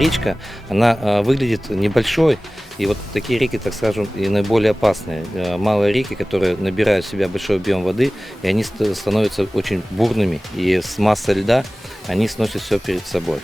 речка, она выглядит небольшой, и вот такие реки, так скажем, и наиболее опасные. Малые реки, которые набирают в себя большой объем воды, и они становятся очень бурными, и с массой льда они сносят все перед собой.